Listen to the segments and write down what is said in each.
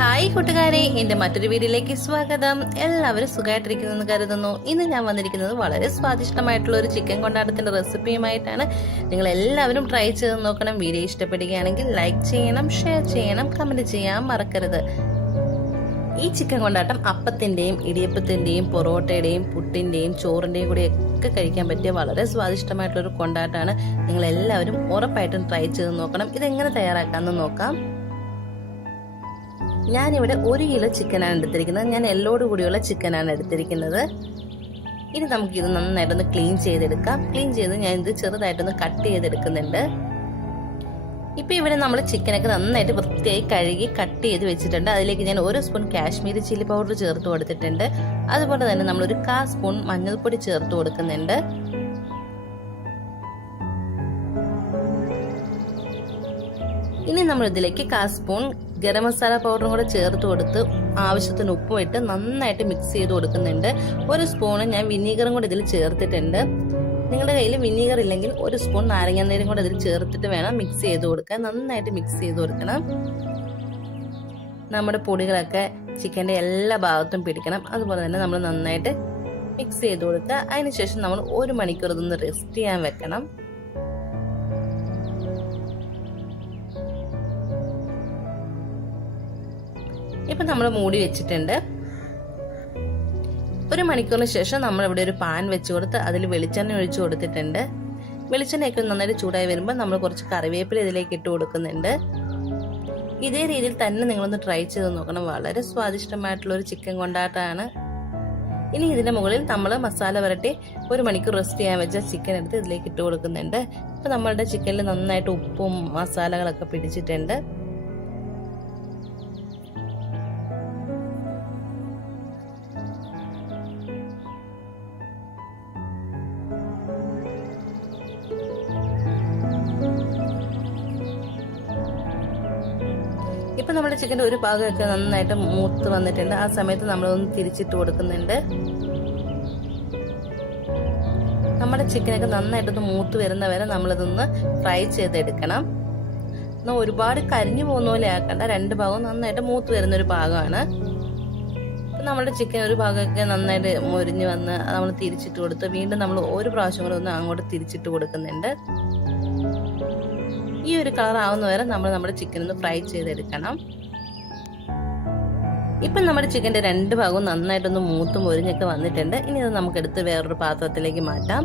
Hi കൂട്ടുകാരെ, എൻ്റെ മറ്റൊരു വീഡിയോയിലേക്ക് സ്വാഗതം. എല്ലാവരും സുഖമായിട്ടിരിക്കുന്നെന്ന് കരുതുന്നു. ഇന്ന് ഞാൻ വന്നിരിക്കുന്നത് വളരെ സ്വാദിഷ്ടമായിട്ടുള്ള ഒരു ചിക്കൻ കൊണ്ടാട്ടത്തിന്റെ റെസിപ്പിയുമായിട്ടാണ്. നിങ്ങൾ എല്ലാവരും ട്രൈ ചെയ്ത് നോക്കണം. വീഡിയോ ഇഷ്ടപ്പെടുകയാണെങ്കിൽ ലൈക്ക് ചെയ്യണം, ഷെയർ ചെയ്യണം, കമന്റ് ചെയ്യാൻ മറക്കരുത്. ഈ ചിക്കൻ കൊണ്ടാട്ടം അപ്പത്തിന്റെയും ഇടിയപ്പത്തിന്റെയും പൊറോട്ടയുടെയും പുട്ടിന്റെയും ചോറിന്റെയും കൂടി ഒക്കെ കഴിക്കാൻ പറ്റിയ വളരെ സ്വാദിഷ്ടമായിട്ടുള്ള ഒരു കൊണ്ടാട്ടമാണ്. നിങ്ങൾ എല്ലാവരും ഉറപ്പായിട്ടും ട്രൈ ചെയ്ത് നോക്കണം. ഇതെങ്ങനെ തയ്യാറാക്കാമെന്ന് നോക്കാം. ഞാനിവിടെ 1 കിലോ ചിക്കനാണ് എടുത്തിരിക്കുന്നത്. ഞാൻ എല്ലോട് കൂടിയുള്ള ചിക്കനാണ് എടുത്തിരിക്കുന്നത്. ഇനി നമുക്കിത് നന്നായിട്ടൊന്ന് ക്ലീൻ ചെയ്തെടുക്കാം. ക്ലീൻ ചെയ്ത് ഞാൻ ഇത് ചെറുതായിട്ടൊന്ന് കട്ട് ചെയ്തെടുക്കുന്നുണ്ട്. ഇപ്പൊ ഇവിടെ നമ്മൾ ചിക്കനൊക്കെ നന്നായിട്ട് വൃത്തിയായി കഴുകി കട്ട് ചെയ്ത് വെച്ചിട്ടുണ്ട്. അതിലേക്ക് ഞാൻ 1 സ്പൂൺ കാശ്മീരി ചില്ലി പൗഡർ ചേർത്ത് കൊടുത്തിട്ടുണ്ട്. അതുപോലെ തന്നെ നമ്മൾ ഒരു 1/4 സ്പൂൺ മഞ്ഞൾപ്പൊടി ചേർത്ത് കൊടുക്കുന്നുണ്ട്. ഇനി നമ്മൾ ഇതിലേക്ക് 1/4 സ്പൂൺ ഗരം മസാല പൗഡറും കൂടെ ചേർത്ത് കൊടുത്ത് ആവശ്യത്തിന് ഉപ്പും ഇട്ട് നന്നായിട്ട് മിക്സ് ചെയ്ത് കൊടുക്കുന്നുണ്ട്. 1 സ്പൂൺ ഞാൻ വിനീഗറും കൂടെ ഇതിൽ ചേർത്തിട്ടുണ്ട്. നിങ്ങളുടെ കയ്യിൽ വിനീഗർ ഇല്ലെങ്കിൽ 1 സ്പൂൺ നാരങ്ങാനീരും കൂടെ ഇതിൽ ചേർത്തിട്ട് വേണം മിക്സ് ചെയ്ത് കൊടുക്കാൻ. നന്നായിട്ട് മിക്സ് ചെയ്ത് കൊടുക്കണം. നമ്മുടെ പൊടികളൊക്കെ ചിക്കൻ്റെ എല്ലാ ഭാഗത്തും പിടിക്കണം. അതുപോലെ തന്നെ നമ്മൾ നന്നായിട്ട് മിക്സ് ചെയ്ത് കൊടുക്കുക. അതിനുശേഷം നമ്മൾ 1 മണിക്കൂർ ഇതൊന്ന് റെസ്റ്റ് ചെയ്യാൻ വെക്കണം. ഇപ്പൊ നമ്മൾ മൂടി വെച്ചിട്ടുണ്ട്. 1 മണിക്കൂറിന് ശേഷം നമ്മൾ ഇവിടെ ഒരു പാൻ വെച്ച് കൊടുത്ത് അതിൽ വെളിച്ചെണ്ണ ഒഴിച്ചു കൊടുത്തിട്ടുണ്ട്. വെളിച്ചെണ്ണയൊക്കെ നന്നായിട്ട് ചൂടായി വരുമ്പോൾ നമ്മൾ കുറച്ച് കറിവേപ്പില ഇതിലേക്ക് ഇട്ട് കൊടുക്കുന്നുണ്ട്. ഇതേ രീതിയിൽ തന്നെ നിങ്ങളൊന്ന് ട്രൈ ചെയ്ത് നോക്കണം. വളരെ സ്വാദിഷ്ടമായിട്ടുള്ള ഒരു ചിക്കൻ കൊണ്ടാട്ടമാണ്. ഇനി ഇതിന്റെ മുകളിൽ നമ്മൾ മസാല പുരട്ടി 1 മണിക്കൂർ റെസ്റ്റ് ചെയ്യാൻ വെച്ച ചിക്കൻ എടുത്ത് ഇതിലേക്ക് ഇട്ട് കൊടുക്കുന്നുണ്ട്. ഇപ്പൊ നമ്മളുടെ ചിക്കനിൽ നന്നായിട്ട് ഉപ്പും മസാലകളൊക്കെ പിടിച്ചിട്ടുണ്ട്. ഇപ്പൊ നമ്മുടെ ചിക്കൻ്റെ ഒരു ഭാഗമൊക്കെ നന്നായിട്ട് മൂത്ത് വന്നിട്ടുണ്ട്. ആ സമയത്ത് നമ്മളൊന്ന് തിരിച്ചിട്ട് കൊടുക്കുന്നുണ്ട്. നമ്മുടെ ചിക്കനൊക്കെ നന്നായിട്ടൊന്ന് മൂത്ത് വരുന്ന വരെ നമ്മളിതൊന്ന് ഫ്രൈ ചെയ്തെടുക്കണം. എന്നാൽ ഒരുപാട് കരിഞ്ഞു പോകുന്ന പോലെ ആക്കണ്ട. 2 ഭാഗവും നന്നായിട്ട് മൂത്ത് വരുന്ന ഒരു ഭാഗമാണ്. നമ്മുടെ ചിക്കൻ ഒരു ഭാഗമൊക്കെ നന്നായിട്ട് മൊരിഞ്ഞ് വന്ന് നമ്മൾ തിരിച്ചിട്ട് കൊടുത്ത് വീണ്ടും നമ്മൾ 1 പ്രാവശ്യം കൂടെ ഒന്ന് അങ്ങോട്ട് തിരിച്ചിട്ട് കൊടുക്കുന്നുണ്ട്. ഈ ഒരു കളർ ആവുന്ന വരെ നമ്മൾ നമ്മുടെ ചിക്കൻ ഒന്ന് ഫ്രൈ ചെയ്തെടുക്കണം. ഇപ്പം നമ്മുടെ ചിക്കൻ്റെ 2 ഭാഗവും നന്നായിട്ടൊന്ന് മൂത്തും മൊരിഞ്ഞൊക്കെ വന്നിട്ടുണ്ട്. ഇനി ഇത് നമുക്കെടുത്ത് വേറൊരു പാത്രത്തിലേക്ക് മാറ്റാം.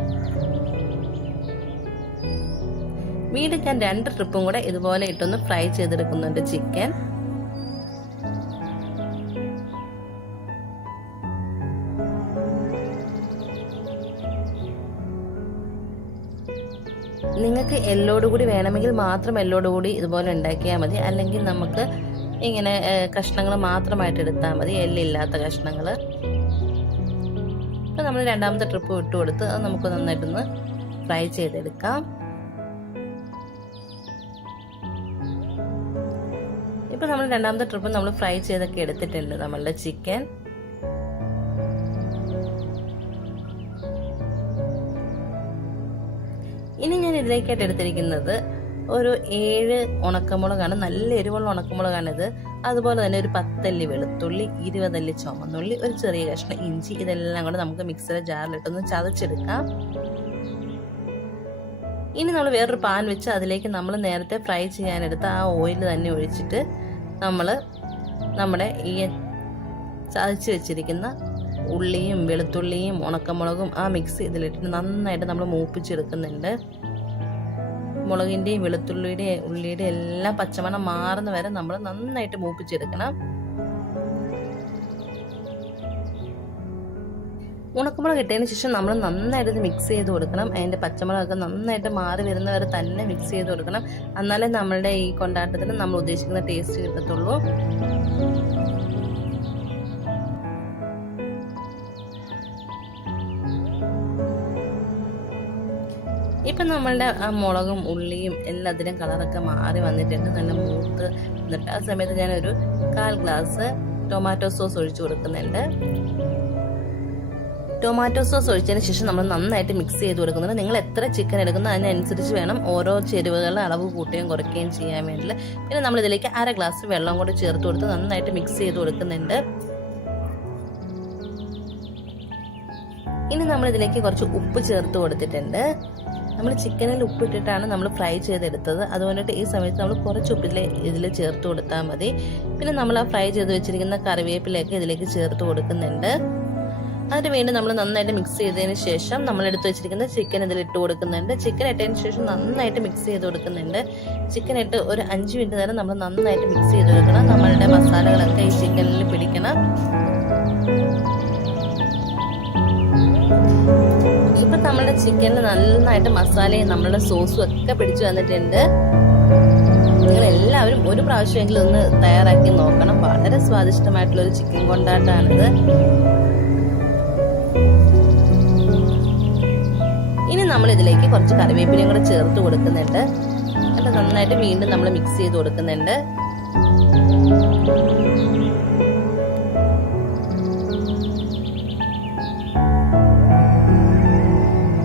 വീണ്ടും ഞാൻ 2 ട്രിപ്പും കൂടെ ഇതുപോലെ ഇട്ടൊന്ന് ഫ്രൈ ചെയ്തെടുക്കുന്നുണ്ട് ചിക്കൻ. നിങ്ങൾക്ക് എല്ലോടുകൂടി വേണമെങ്കിൽ മാത്രം എല്ലോടുകൂടി ഇതുപോലെ ഉണ്ടാക്കിയാൽ മതി. അല്ലെങ്കിൽ നമുക്ക് ഇങ്ങനെ കഷ്ണങ്ങൾ മാത്രമായിട്ട് എടുത്താൽ മതി, എല്ലില്ലാത്ത കഷ്ണങ്ങൾ. ഇപ്പം നമ്മൾ 2ാമത്തെ ട്രിപ്പ് ഇട്ട് കൊടുത്ത് അത് നമുക്ക് നന്നായിട്ടൊന്ന് ഫ്രൈ ചെയ്തെടുക്കാം. ഇപ്പം നമ്മൾ 2ാമത്തെ ട്രിപ്പ് നമ്മൾ ഫ്രൈ ചെയ്തൊക്കെ എടുത്തിട്ടുണ്ട് നമ്മളുടെ ചിക്കൻ. ഇനി ഞാൻ ഇതിലേക്കായിട്ട് എടുത്തിരിക്കുന്നത് ഒരു 7 ഉണക്കമുളകാണ്. നല്ല എരിവുള്ള ഉണക്കമുളകാണിത്. അതുപോലെ തന്നെ ഒരു 10 അല്ലി വെളുത്തുള്ളി, 20 അല്ലി ചുമന്നുള്ളി, ഒരു ചെറിയ കഷ്ണം ഇഞ്ചി. ഇതെല്ലാം കൂടെ നമുക്ക് മിക്സിയുടെ ജാറിലിട്ടൊന്ന് ചതച്ചെടുക്കാം. ഇനി നമ്മൾ വേറൊരു പാൻ വെച്ച് അതിലേക്ക് നമ്മൾ നേരത്തെ ഫ്രൈ ചെയ്യാനെടുത്ത ആ ഓയിൽ തന്നെ ഒഴിച്ചിട്ട് നമ്മൾ നമ്മുടെ ഈ ചതച്ച് വെച്ചിരിക്കുന്ന ഉള്ളിയും വെളുത്തുള്ളിയും ഉണക്കമുളകും ആ മിക്സ് ഇതിലിട്ടിട്ട് നന്നായിട്ട് നമ്മൾ മൂപ്പിച്ചെടുക്കുന്നുണ്ട്. മുളകിൻ്റെയും വെളുത്തുള്ളിയുടെയും ഉള്ളിയുടെയും എല്ലാം പച്ചമണം മാറുന്ന വരെ നമ്മൾ നന്നായിട്ട് മൂപ്പിച്ചെടുക്കണം. ഉണക്കമുളക് ഇട്ടതിന് ശേഷം നമ്മൾ നന്നായിട്ട് മിക്സ് ചെയ്ത് കൊടുക്കണം. അതിൻ്റെ പച്ചമുളകൊക്കെ നന്നായിട്ട് മാറി വരുന്നവരെ തന്നെ മിക്സ് ചെയ്ത് കൊടുക്കണം. എന്നാലേ നമ്മളുടെ ഈ കൊണ്ടാട്ടത്തിന് നമ്മൾ ഉദ്ദേശിക്കുന്ന ടേസ്റ്റ് കിട്ടത്തുള്ളൂ. ഇപ്പം നമ്മളുടെ ആ മുളകും ഉള്ളിയും എല്ലാത്തിനും കളറൊക്കെ മാറി വന്നിട്ടുണ്ട്, നല്ല മൂത്ത് എന്നിട്ട്. ആ സമയത്ത് ഞാനൊരു 1/4 ഗ്ലാസ് ടൊമാറ്റോ സോസ് ഒഴിച്ചു കൊടുക്കുന്നുണ്ട്. ടൊമാറ്റോ സോസ് ഒഴിച്ചതിന് ശേഷം നമ്മൾ നന്നായിട്ട് മിക്സ് ചെയ്ത് കൊടുക്കുന്നുണ്ട്. നിങ്ങൾ എത്ര ചിക്കൻ എടുക്കുന്നോ അതിനനുസരിച്ച് വേണം ഓരോ ചേരുവകളുടെ അളവ് കൂട്ടുകയും കുറയ്ക്കുകയും ചെയ്യാൻ വേണ്ടിയിട്ട്. പിന്നെ നമ്മൾ ഇതിലേക്ക് 1/2 ഗ്ലാസ് വെള്ളം കൂടി ചേർത്ത് കൊടുത്ത് നന്നായിട്ട് മിക്സ് ചെയ്ത് കൊടുക്കുന്നുണ്ട്. ഇനി നമ്മൾ ഇതിലേക്ക് കുറച്ച് ഉപ്പ് ചേർത്ത് കൊടുത്തിട്ടുണ്ട്. നമ്മൾ ചിക്കനിൽ ഉപ്പിട്ടിട്ടാണ് നമ്മൾ ഫ്രൈ ചെയ്തെടുത്തത്. അതുകൊണ്ടിട്ട് ഈ സമയത്ത് നമ്മൾ കുറച്ച് ഉപ്പിൽ ഇതിൽ ചേർത്ത് കൊടുത്താൽ മതി. പിന്നെ നമ്മൾ ആ ഫ്രൈ ചെയ്ത് വെച്ചിരിക്കുന്ന കറിവേപ്പിലയൊക്കെ ഇതിലേക്ക് ചേർത്ത് കൊടുക്കുന്നുണ്ട്. അതിന് വേണ്ടി നമ്മൾ നന്നായിട്ട് മിക്സ് ചെയ്തതിന് ശേഷം നമ്മൾ എടുത്ത് വെച്ചിരിക്കുന്ന ചിക്കൻ ഇതിൽ ഇട്ട് കൊടുക്കുന്നുണ്ട്. ചിക്കൻ ഇട്ടതിന് ശേഷം നന്നായിട്ട് മിക്സ് ചെയ്ത് കൊടുക്കുന്നുണ്ട്. ചിക്കൻ ഇട്ട് ഒരു 5 മിനിറ്റ് നേരം നമ്മൾ നന്നായിട്ട് മിക്സ് ചെയ്ത് കൊടുക്കണം. നമ്മളുടെ മസാലകളൊക്കെ ഈ ചിക്കനിൽ പിടിക്കണം. ഇപ്പൊ നമ്മുടെ ചിക്കനിൽ നന്നായിട്ട് മസാലയും നമ്മളുടെ സോസും ഒക്കെ പിടിച്ചു വന്നിട്ടുണ്ട്. നിങ്ങൾ എല്ലാവരും ഒരു പ്രാവശ്യമെങ്കിലും ഒന്ന് തയ്യാറാക്കി നോക്കണം. വളരെ സ്വാദിഷ്ടമായിട്ടുള്ള ഒരു ചിക്കൻ കൊണ്ടാട്ടാണിത്. ഇനി നമ്മൾ ഇതിലേക്ക് കുറച്ച് കറിവേപ്പിലയും കൂടെ ചേർത്ത് കൊടുക്കുന്നുണ്ട്. അത് നന്നായിട്ട് വീണ്ടും നമ്മൾ മിക്സ് ചെയ്ത് കൊടുക്കുന്നുണ്ട്.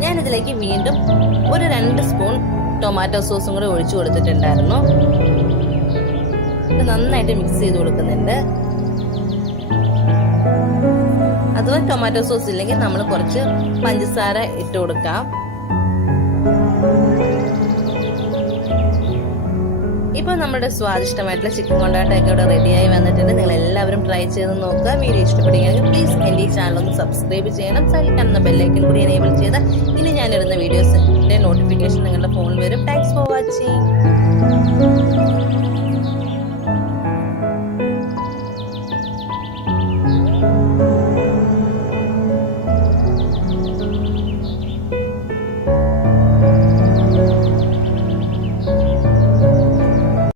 ഞാനിതിലേക്ക് വീണ്ടും ഒരു 2 സ്പൂൺ ടൊമാറ്റോ സോസും കൂടെ ഒഴിച്ചു കൊടുത്തിട്ടുണ്ടായിരുന്നു. നന്നായിട്ട് മിക്സ് ചെയ്ത് കൊടുക്കുന്നുണ്ട്. അഥവാ ടൊമാറ്റോ സോസ് ഇല്ലെങ്കിൽ നമ്മൾ കുറച്ച് പഞ്ചസാര ഇട്ട് കൊടുക്കാം. ഇപ്പൊ നമ്മുടെ സ്വാദിഷ്ടമായിട്ടുള്ള ചിക്കൻ കൊണ്ടാട്ടമൊക്കെ ഇവിടെ റെഡിയായി വന്നിട്ടുണ്ട്. നിങ്ങൾ എല്ലാവരും ട്രൈ ചെയ്ത് നോക്കുക. വീഡിയോ ഇഷ്ടപ്പെടുകയാണെങ്കിൽ പ്ലീസ് എൻ്റെ ഈ ചാനൽ ഒന്ന് സബ്സ്ക്രൈബ് ചെയ്യണം. സൈഡിൽ കാണുന്ന ബെല്ലൈക്കൻ കൂടി എനേബിൾ ചെയ്താൽ ഇനി ഞാനിടുന്ന വീഡിയോസിന്റെ നോട്ടിഫിക്കേഷൻ നിങ്ങളുടെ ഫോണിൽ വരും. Thanks for watching.